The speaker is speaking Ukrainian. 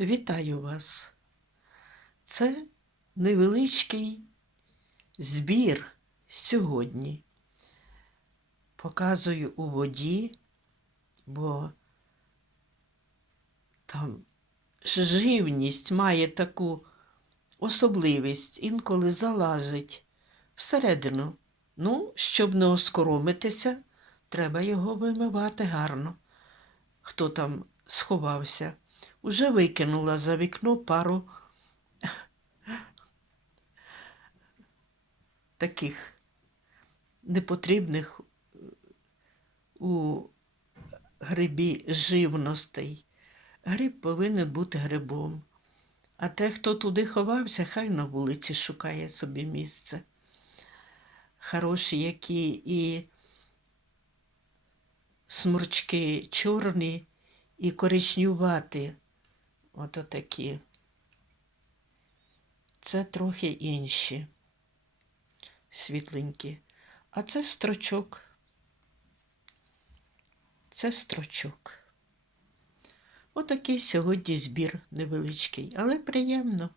Вітаю вас. Це невеличкий збір сьогодні. Показую у воді, бо там живність має таку особливість, інколи залазить всередину. Ну, щоб не оскоромитися, треба його вимивати гарно. Хто там сховався? Уже викинула за вікно пару таких непотрібних у грибі живностей. Гриб повинен бути грибом. А те, хто туди ховався, хай на вулиці шукає собі місце. Хороші, які і сморчки чорні і коричнюваті. Ото такі. Це трохи інші, світленькі. А це строчок. Це строчок. Отакий сьогодні збір невеличкий, але приємно.